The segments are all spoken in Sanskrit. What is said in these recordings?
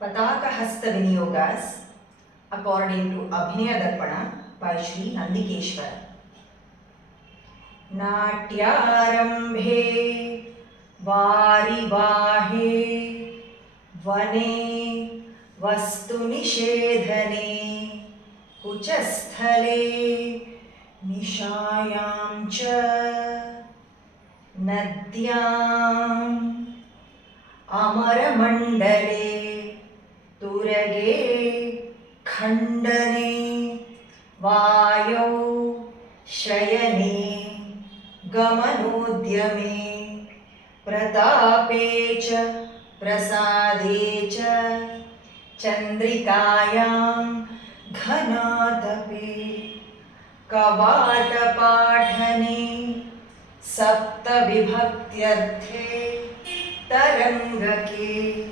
Pataka Hasta Vinyogas according to Abhinaya Darpana by Shri Nandikeshwar. Natyarambhe Varivahe Vane Vastunishedhane Kuchasthale Nishayam cha Nadyam Amaramandale Turage Khandane Vayo Shayane Gamanodyame Pratape cha Prasade cha Chandrikayam Ghanatape Kavatapāṭhane Saptabhibhaktyarthe Tarangake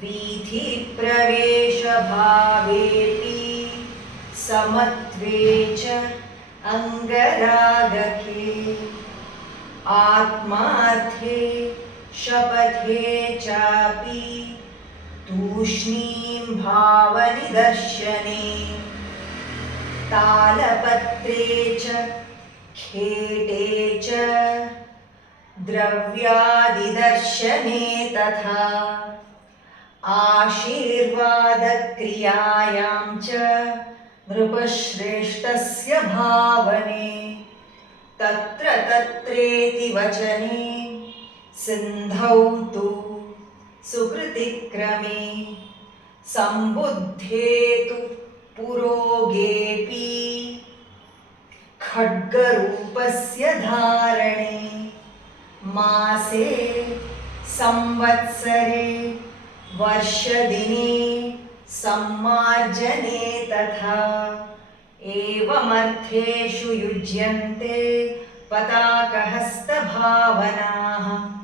Vidhi Pravesha Bhavepi Samatve cha Angaragake Atmarthe Shapathe chapi Tushnim Bhavanidarshane Talapatre cha Khete cha Dravyadidarshane tatha Ashirvadakriyayam cha Nrupashreshtasya bhavane Tatra tatreti vachane Sindhau tu Sukritikrame Sambuddhetu Purogepi Khadgarupasya dharane Mase Samvatsare Varshadine Sammarjane tatha Evamartheshu yujyante Pataka hasta bhavanaha